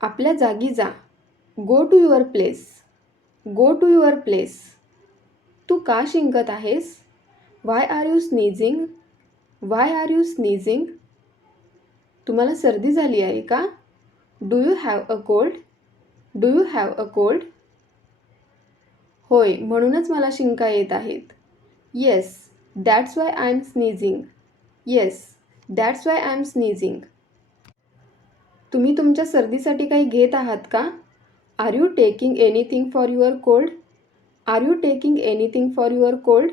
आपल्या जागी जा. Go to your place. Go to your place. तू का शिंकत आहेस? Why are you sneezing? Why are you sneezing? तुम्हाला सर्दी झाली आहे का? Do you have a cold? Do you have a cold? होय, म्हणूनच मला शिंका येत आहेत. Yes, that's why I am sneezing. Yes, that's why I am sneezing. तुम्ही तुमच्या सर्दीसाठी काही घेत आहात का? Are you taking anything for your cold? R you taking anything for your cold?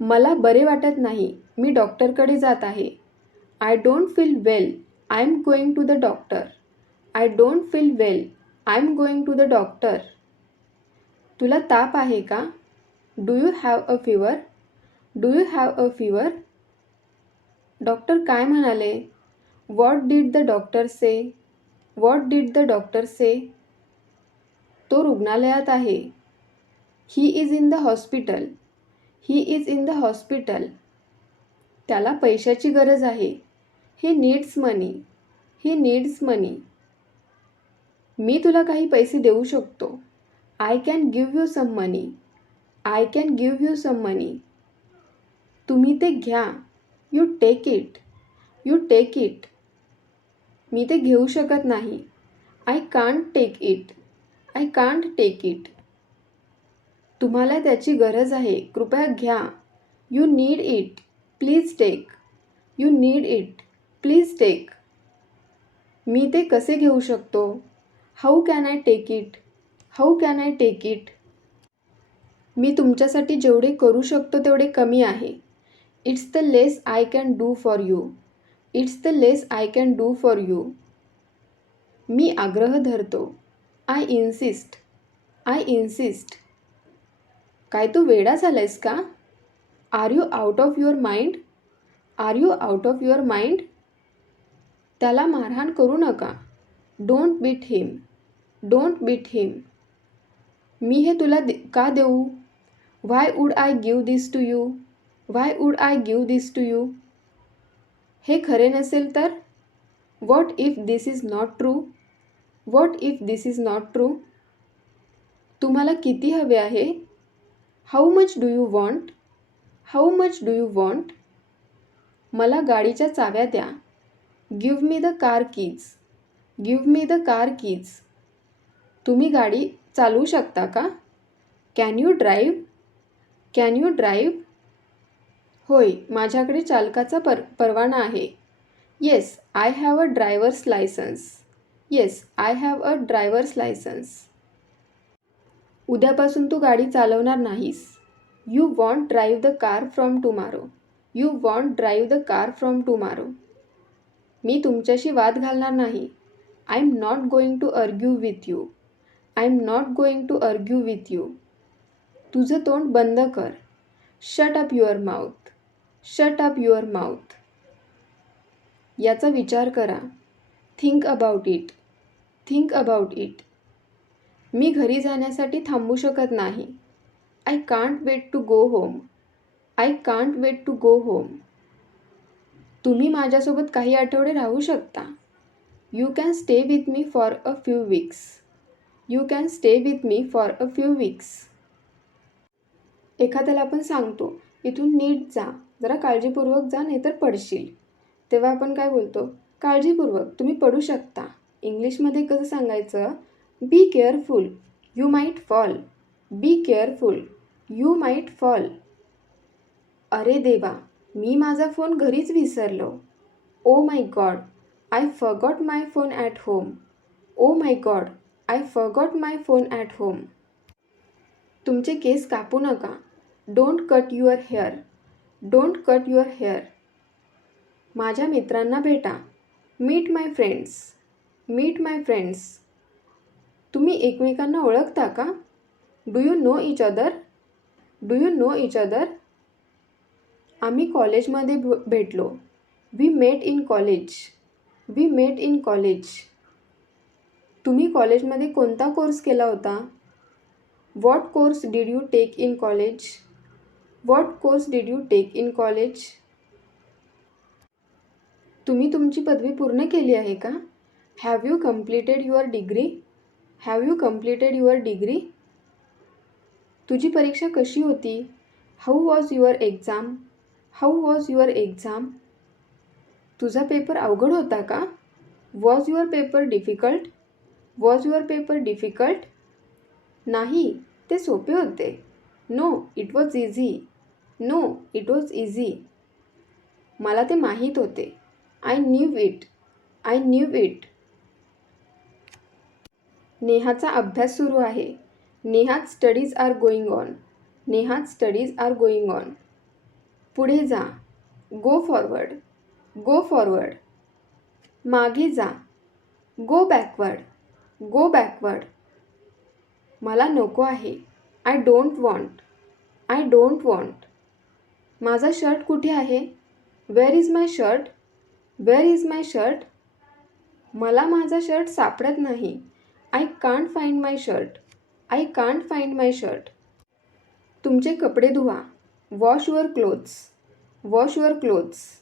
मला बरे वाटत नाही, मी डॉक्टरकडे जात आहे. I don't feel well, I am going to the doctor. I don't feel well, I am going to the doctor. तुला ताप आहे का? Do you have a fever? Do you have a fever? Doctor काय म्हणाले? What did the doctor say? What did the doctor say? तो रुग्णालयात आहे. He is in the hospital. He is in the hospital. त्याला पैशाची गरज आहे. He needs money. He needs मनी. मी तुला काही पैसे देऊ शकतो. I can give you some money. I can give you some money. तुम्ही ते घ्या. You take it. You take it. मी ते घेऊ शकत नाही. I can't take it. I can't take it. तुम्हाला त्याची गरज आहे, कृपया घ्या. You need it. Please take. You need it. Please take. मी ते कसे घेऊ शकतो? How can I take it? How can I take it? मी तुमच्यासाठी जेवढे करू शकतो तेवढे कमी आहे. It's the less I can do for you. It's the less I can do for you. मी आग्रह धरतो. I insist. I insist. काय तू वेडा झालायस का? Are you out of your mind? Are you out of your mind? त्याला मारहाण करू नका. Don't beat him. Don't beat him. मी हे तुला का देऊ? Why would I give this to you? Why would I give this to you? हे खरे नसेल तर? What if this is not true? What if this is not true? तुम्हाला किती हवे आहे? How much do you want? How much do you want? मला गाडीच्या चाव्या द्या. Give me the car keys. Give me the car keys. तुम्ही गाडी चालवू शकता का? Can you drive? Can you drive? होय, माझ्याकडे चालकाचा परवाना आहे. Yes, I have a driver's licence. Yes, I have a driver's licence. उद्यापासून तू गाडी चालवणार नाहीस. You won't drive the car from tomorrow. You won't drive the car from tomorrow. मी तुमच्याशी वाद घालणार नाही. I am not going to argue with you. I am not going to argue with you. तुझं तोंड बंद कर. Shut up your mouth. Shut up your mouth. याचा विचार करा. Think about it. Think about it. मी घरी जाण्यासाठी थांबू शकत नाही. I can't wait to go home. I can't wait to go home. तुम्ही माझ्यासोबत काही आठवडे राहू शकता. You can stay with me for a few weeks. You can stay with me for a few weeks. एखाद्याला आपण सांगतो, इथून नीट जा, जरा काळजीपूर्वक जा, नाहीतर पडशील. तेव्हा आपण काय बोलतो? काळजीपूर्वक, तुम्ही पडू शकता. इंग्लिशमध्ये कसं सांगायचं? Be careful, you might fall. Be careful, you might fall. अरे देवा, मी माझा फोन घरीच विसरलो. Oh my god, I forgot my phone at home. Oh my god, I forgot my phone at home. तुमचे केस कापू नका. Don't cut your hair. Don't cut your hair. माझ्या मित्रांना भेटा. Meet my friends. Meet my friends. तुम्ही एकमेकांना ओळखता का? Do you know each other? Do you know each other? आम्ही कॉलेजमध्ये भेटलो. We met in college. We met in college. तुम्ही कॉलेजमध्ये कोणता कोर्स केला होता? What course did you take in college? What course did you take in college? तुम्ही तुमची पदवी पूर्ण केली आहे का? Have you completed your degree? Have you completed your degree? तुझी परीक्षा कशी होती? How was your exam? How was your exam? तुझा पेपर अवघड होता का? Was your paper difficult? Was your paper difficult? नाही, ते सोपे होते. No, it was easy. No, it was easy. मला ते माहीत होते. I knew it. I knew it. नेहाचा अभ्यास सुरू आहे. Neha's studies are going on. Neha's studies are going on. पुढे जा. Go forward. Go forward. मागे जा. Go backward. Go backward. मला नको आहे. I don't want. I don't want. माझा शर्ट कुठे आहे? Where is my shirt? Where is my shirt? मला माझा शर्ट सापडत नाही. I can't find my shirt. I can't find my shirt. तुमचे कपडे धुवा. Wash your clothes. Wash your clothes.